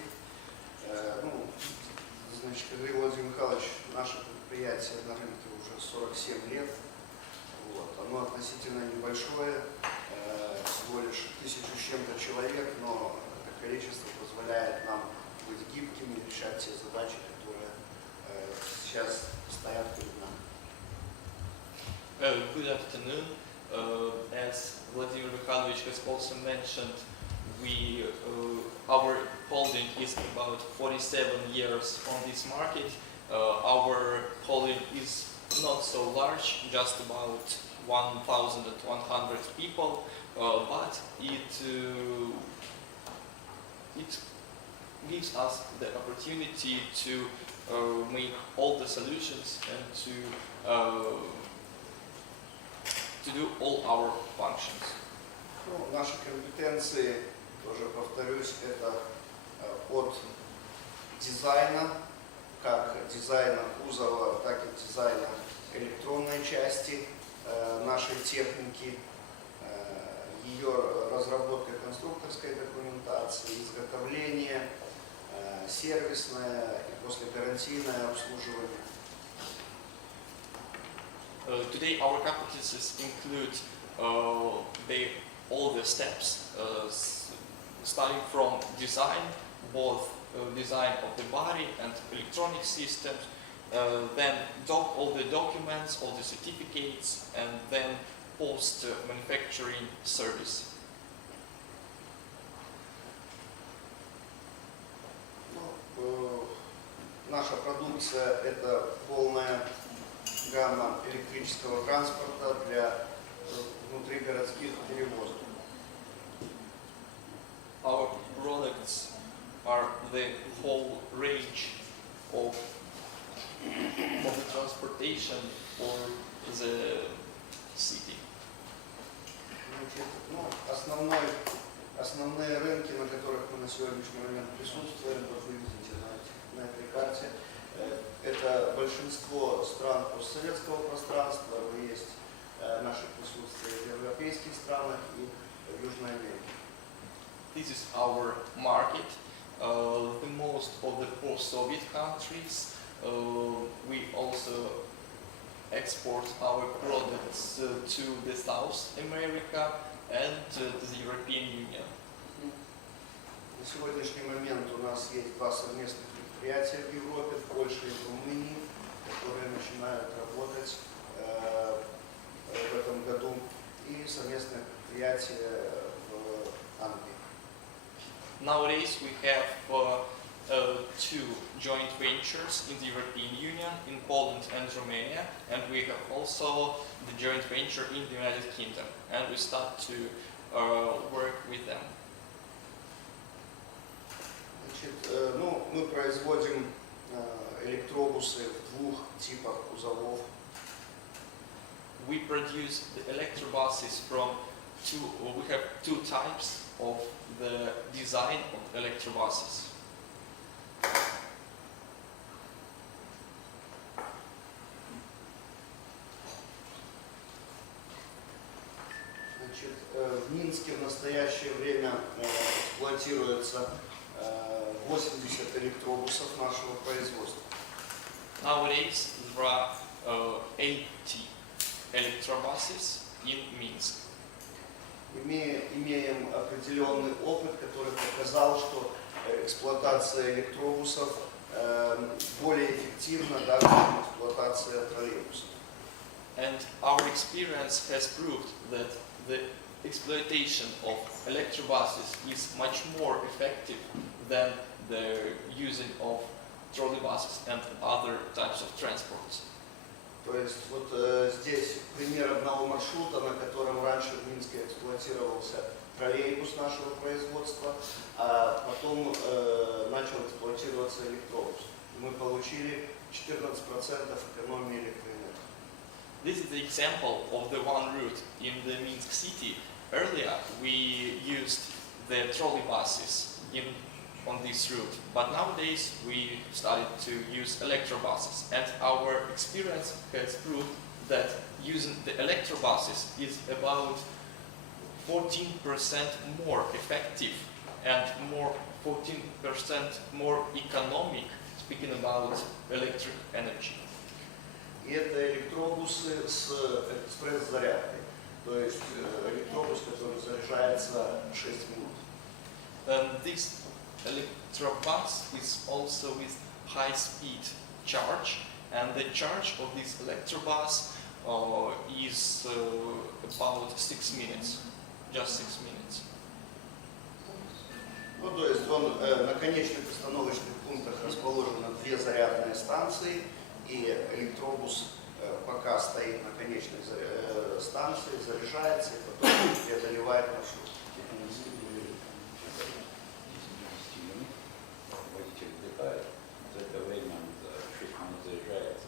Значит, Григорий Владимирович Михайлович, наше предприятие на рынке уже 47 лет. Вот. Оно относительно небольшое, всего лишь 1000 с чем-то человек, но это количество позволяет нам быть гибкими, решать те задачи, которые сейчас стоят перед нами. Good afternoon. As Vladimir Mikhailovich has also mentioned, our holding is about 47 years on this market. Our holding is not so large, just about 1,100 people, but it gives us the opportunity to make all the solutions and to do all our functions. Наши компетенции, тоже повторюсь, это от дизайна, как дизайна кузова, так и дизайна электронной части нашей техники, ее разработка конструкторской документации, изготовление, сервисное и послегарантийное обслуживание. Today our competencies include all the steps, starting from design, both design of the body and electronic systems, then all the documents, all the certificates, and then post-manufacturing service. Наша продукция – это полная гамма электрического транспорта для внутригородских перевозок. Our products are the whole range of the transportation for the city. Основные рынки, на которых мы на сегодняшний момент присутствуем, вот вы видите на этой карте, это большинство стран постсоветского пространства, есть наше присутствие в европейских странах и в Южной Америке. This is our market. The most of the post-Soviet countries. We also export our products to the South America and to the European Union. На сегодняшний момент у нас есть два совместных предприятия в Европе, в Польше и в Румынии, которые начинают работать в этом году, и совместное предприятие в Англии. Nowadays we have two joint ventures in the European Union, in Poland and Romania, and we have also the joint venture in the United Kingdom, and we start to work with them. Значит, мы производим электробусы в двух типах кузовов. We produce the electrobuses we have two types of the design of electrobuses. Значит, Значит, в Минске в настоящее время эксплуатируется 80 электробусов нашего производства. Nowadays, there are 80 electrobuses in Minsk. Имеем определенный опыт, который показал, что эксплуатация электробусов более эффективна даже, чем эксплуатация троллейбусов. And our experience has proved that the exploitation of electrobuses is much more effective than the using of trolleybuses and other types of transports. То есть вот здесь пример одного маршрута, на котором раньше в Минске эксплуатировался троллейбус нашего производства, а потом начал эксплуатироваться электробус. Мы получили 14% экономии электроэнергии. This is the example of the one route in the Minsk city. Earlier we used the trolleybuses on this route, but nowadays we started to use electrobuses, and our experience has proved that using the electrobuses is about 14% more effective and 14% more economic, speaking about electric energy. И это электробусы с экспресс-зарядкой, то есть электробус, который заряжается 6 минут. This electrobus is also with high-speed charge, and the charge of this electrobus is about 6 minutes, just 6 minutes. Ну, то есть он на конечных остановочных пунктах расположено 2 зарядные станции, и электробус пока стоит на конечной станции, заряжается и потом преодолевает маршрут. Водитель вдыхает, за это время он за 6 минут заряжается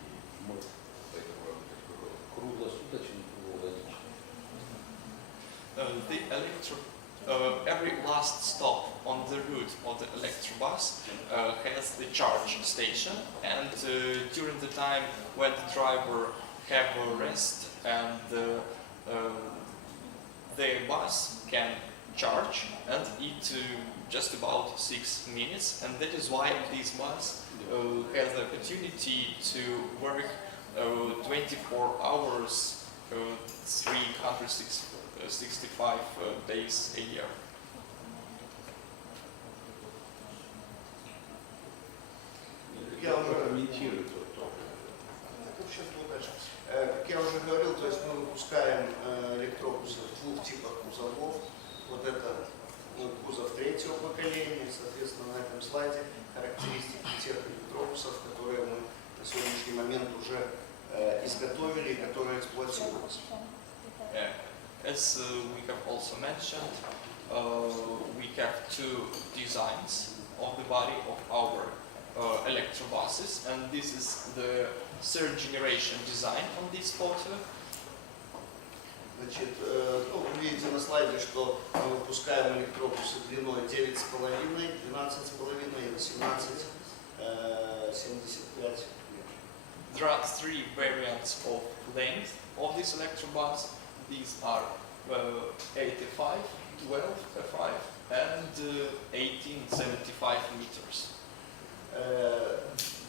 и может работать круглосуточно, круглогодично. Every last stop on the route of the electrobus has the charge station, and during the time when the driver have a rest and the bus can charge, and it just about 6 minutes, and that is why this bus has the opportunity to work 24 hours, 365 days a year. Я уже комментирую то. Сейчас будет дальше. Как я уже говорил, то есть мы выпускаем электробусы в 2 типах кузовов. Вот это кузов 3-го поколения, соответственно, на этом слайде характеристики тех электробусов, которые мы на сегодняшний момент уже изготовили и которые эксплуатируются. As we have also mentioned, we have 2 designs of the body of our electrobuses, and this is the 3rd generation design on this photo. Значит, вы видите на слайде, что мы выпускаем электробусы длиной 9,5, 12,5 и 18, 75 метров. There are 3 variants of length of this electrobus. These are 85, 12, 5, and 1875 meters.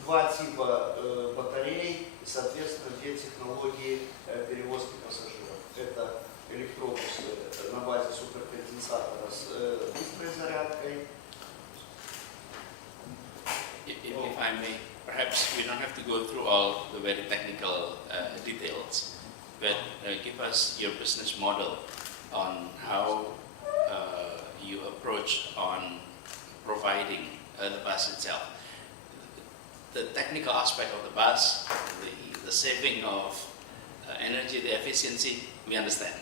2 типа батарей и, соответственно, 2 технологии перевозки пассажиров. Это электробусы на базе суперконденсатора с быстрой зарядкой. If I may, perhaps we don't have to go through all the very technical details, but give us your business model on how you approach on providing the bus itself. The technical aspect of the bus, the saving of energy, the efficiency, we understand.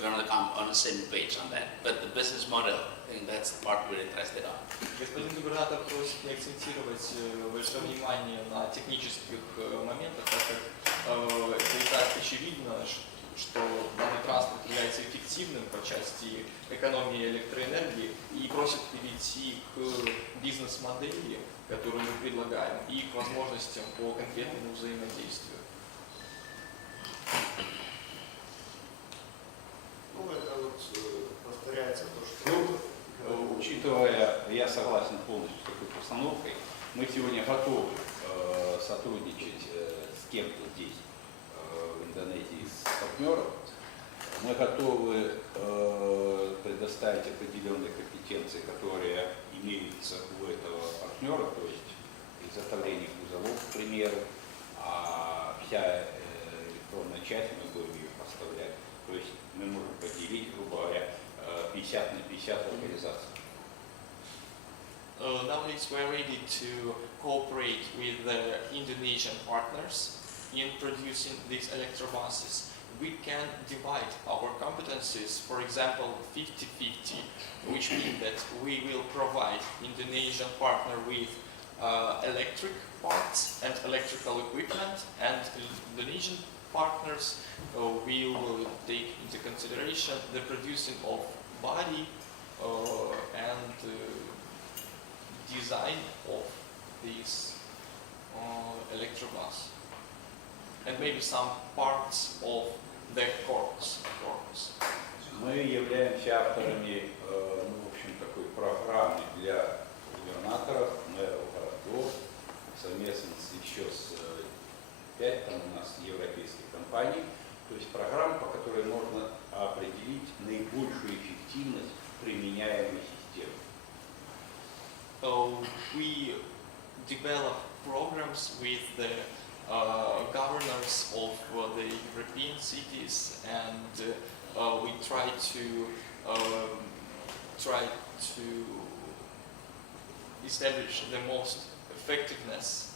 We're on the same page on that. But the business model, I think that's the part we're interested on. Господин губернатор просит не акцентировать большое внимание на технических моментах, так как это и так очевидно, что данный транспорт является эффективным по части экономии электроэнергии, и просит перейти к бизнес-модели, которую мы предлагаем, и к возможностям по конкретному взаимодействию. Мы сегодня готовы сотрудничать с кем-то здесь, в Индонезии, с партнером. Мы готовы предоставить определенные компетенции, которые имеются у этого партнера, то есть изготовление кузовов, к примеру, а вся электронная часть мы будем ее поставлять. То есть мы можем поделить, грубо говоря, 50 на 50 локализаций. Nowadays we are ready to cooperate with the Indonesian partners in producing these electrobuses. We can divide our competencies, for example, 50-50, which means that we will provide Indonesian partner with electric parts and electrical equipment, and Indonesian partners will take into consideration the producing of body and design of this electrobus, and maybe some parts of the corpus. Мы являемся авторами, в общем, такой программы для губернаторов, мэров городов, совместно еще с 5 там у нас европейских компаний, то есть программа, по которой можно определить наибольшую эффективность применяемой системы. We develop programs with the governors of the European cities, and we try to establish the most effectiveness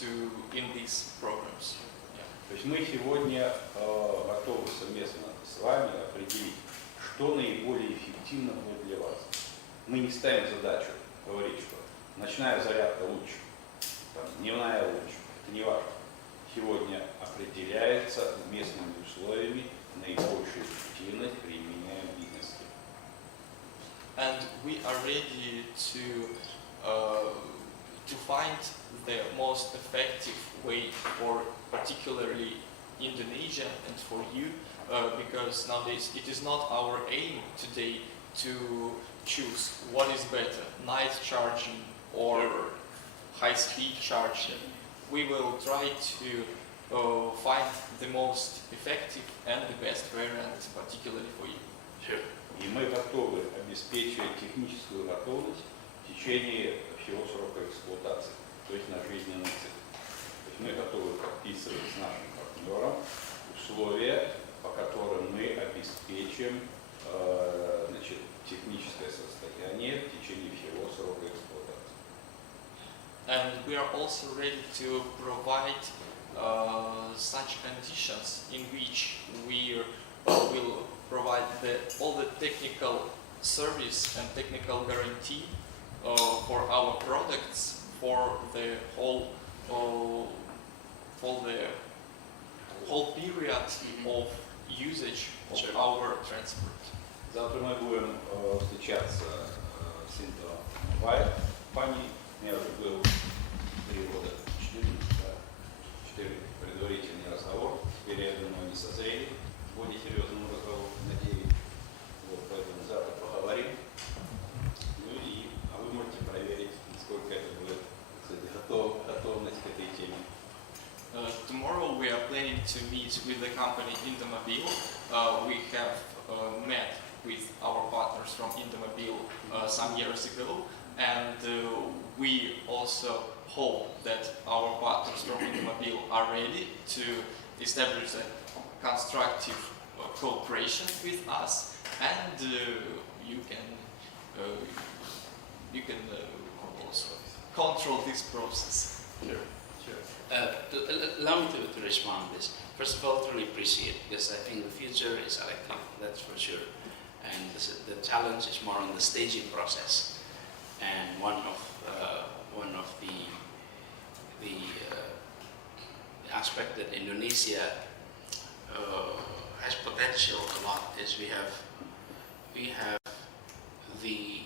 in these programs. То есть мы сегодня готовы совместно с вами определить, что наиболее эффективно будет для вас. Мы не ставим задачу говорить, что ночная зарядка лучше, там, дневная лучше. Это не важно. Сегодня определяется местными условиями наибольшая эффективность применяемой бизнеса. And we are ready to find the most effective way for particularly Indonesia and for you, because nowadays it is not our aim today to choose what is better, night charging or high-speed charging. We will try to find the most effective and the best variant, particularly for you. Sure. И мы готовы обеспечивать техническую готовность в течение всего срока эксплуатации, то есть на жизненный цикл. То есть мы готовы подписывать с нашим партнером условия, по которым мы обеспечим значит, техническое состояние в течение всего срока эксплуатации. And we are also ready to provide such conditions in which we will provide all the technical service and technical guarantee for our products for the whole period of usage of Sure. our transport. Завтра мы будем встречаться с Indo Mobile компанией. У меня уже был 4 предварительный разговор. Теперь, я думаю, они созрели к более серьезному разговору, надеюсь. Вот, поэтому завтра поговорим. Ну и, вы можете проверить, насколько это будет, кстати, готовность к этой теме. Tomorrow we are planning to meet with the company Indomobile. We have met with our partners from Indomobile some years ago, and we also hope that our partners from Indomobile are ready to establish a constructive cooperation with us, and you can also control this process. Sure. Allow me to respond to this. First of all, I really appreciate this. I think the future is electric, that's for sure. And the challenge is more on the staging process. And one of the aspect that Indonesia has potential a lot is we have the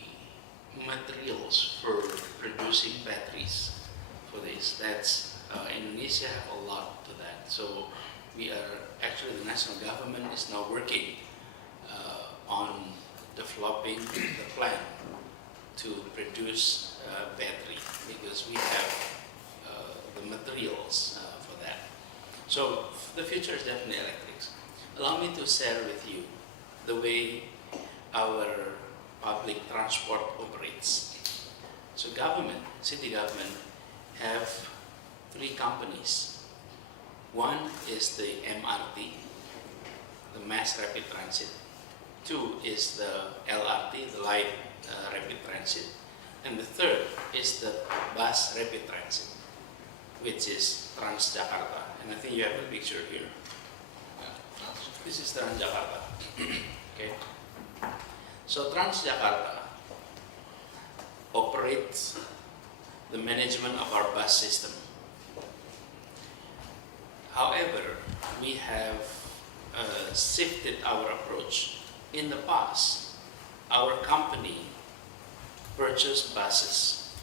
materials for producing batteries for this. That's Indonesia have a lot to that. So we are actually, the national government is now working on developing the plan to produce battery because we have the materials for that. So the future is definitely electrics. Allow me to share with you the way our public transport operates. So government, city government, have 3 companies. One is the MRT, the Mass Rapid Transit. 2 is the LRT, the Light Rapid Transit. And the 3rd is the Bus Rapid Transit, which is Transjakarta. And I think you have a picture here. This is Transjakarta. Okay. So Transjakarta operates the management of our bus system. However, we have shifted our approach. In the past, our company purchased buses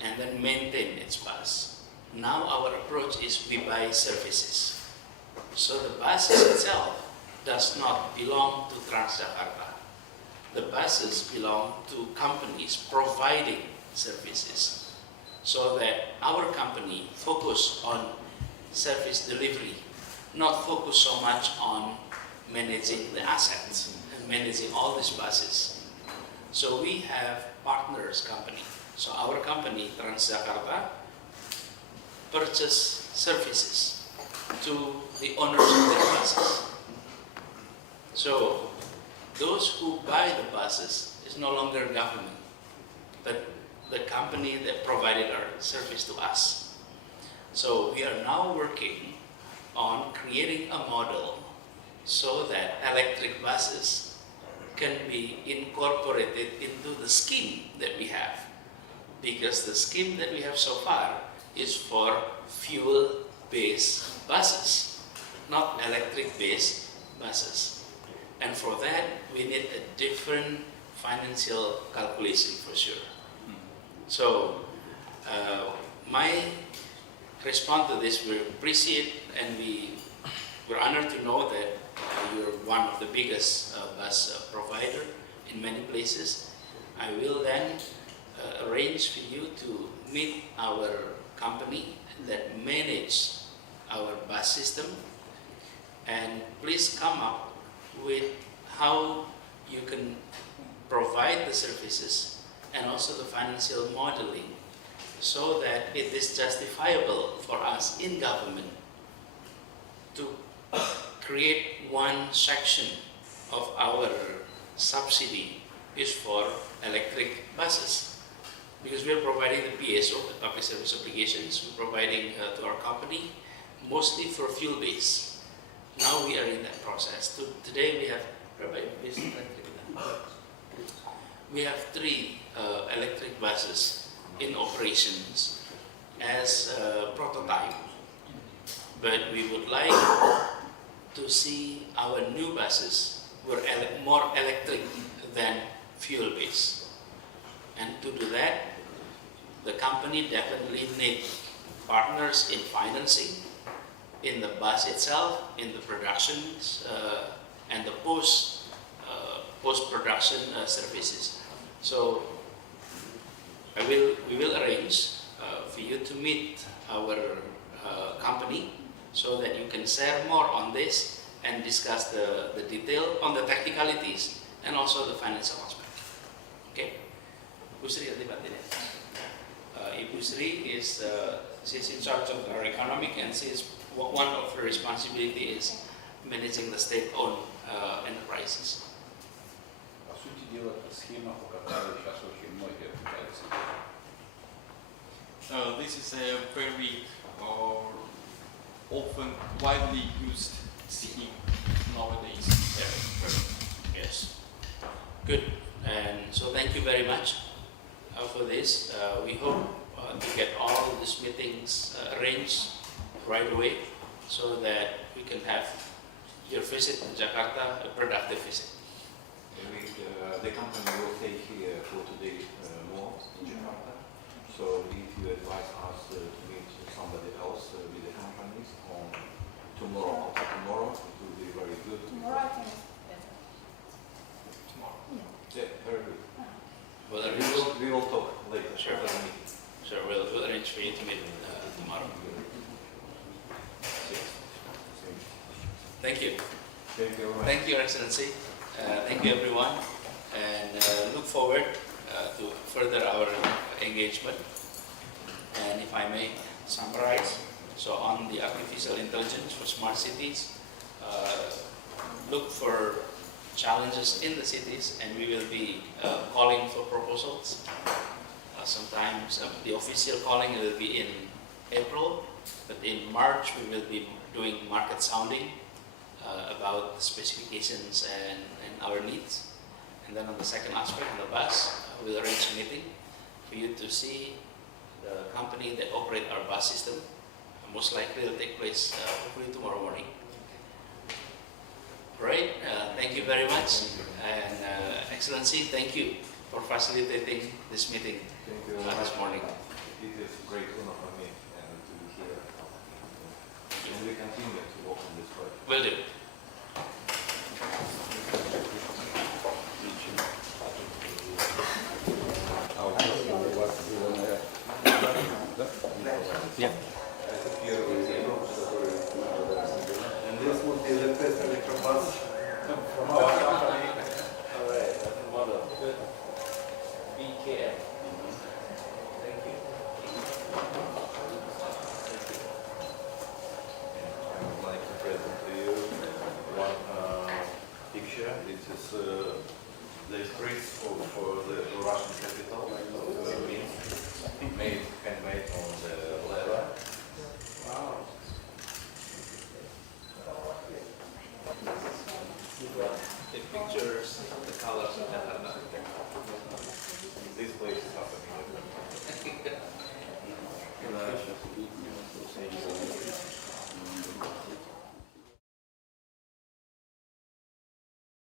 and then maintained its bus. Now our approach is we buy services. So the buses itself does not belong to Transjakarta. The buses belong to companies providing services, so that our company focus on service delivery, not focus so much on managing the assets and managing all these buses. So we have partners company. So our company, Transjakarta, purchase services to the owners of the buses. So those who buy the buses is no longer government, but the company that provided our service to us. So we are now working on creating a model so that electric buses can be incorporated into the scheme that we have. Because the scheme that we have so far is for fuel-based buses, not electric-based buses. And for that, we need a different financial calculation for sure. So, my response to this, we appreciate and we're honored to know that you're one of the biggest bus provider in many places. I will then arrange for you to meet our company that manage our bus system, and please come up with how you can provide the services and also the financial modeling so that it is justifiable for us in government to create one section of our subsidy is for electric buses. Because we are providing the PSO, the public service obligations, we're providing to our company mostly for fuel base. Now we are in that process. Today we have we have 3 electric buses in operations as a prototype. But we would like to see our new buses were more electric than fuel based. And to do that, the company definitely needs partners in financing, in the bus itself, in the productions, and the post-production services. So we will arrange for you to meet our company so that you can share more on this and discuss the detail on the technicalities and also the financial aspect. Okay? Bu Sri, Ibu Sri is she's in charge of our economic, and one of her responsibility is managing the state-owned enterprises. По сути дела, это схема, по которой сейчас очень многие пытаются. This is a very often widely used scheme nowadays. Yes. Good. And so thank you very much for this. We hope to get all these meetings arranged right away so that we can have your visit to Jakarta a productive visit. The company will stay here for today more in Jakarta. So if you advise us to meet somebody else with the companies on tomorrow, after tomorrow, it will be very good. Tomorrow I think it's better. Tomorrow. Yeah, very good. Well, We will talk Thank you. Thank you very much. Thank you, Your Excellency. Thank you, everyone, and look forward to further our engagement. And if I may summarize, so on the artificial intelligence for smart cities, look for challenges in the cities, and we will be calling for proposals. Sometimes the official calling will be in April, but in March we will be doing market sounding about the specifications and our needs. And then on the second aspect, on the bus, we'll arrange a meeting for you to see the company that operate our bus system. Most likely will take place hopefully tomorrow morning. Right, thank you very much. And Excellency, thank you for facilitating this meeting Thank you very much. this morning. It is a great honor for me and to be here. And we continue to work on this project. Will do. And this would be the first electrobus from our company. All right, model. Good. BKM. Thank you. I would like to present to you one picture. It is the script for the Russian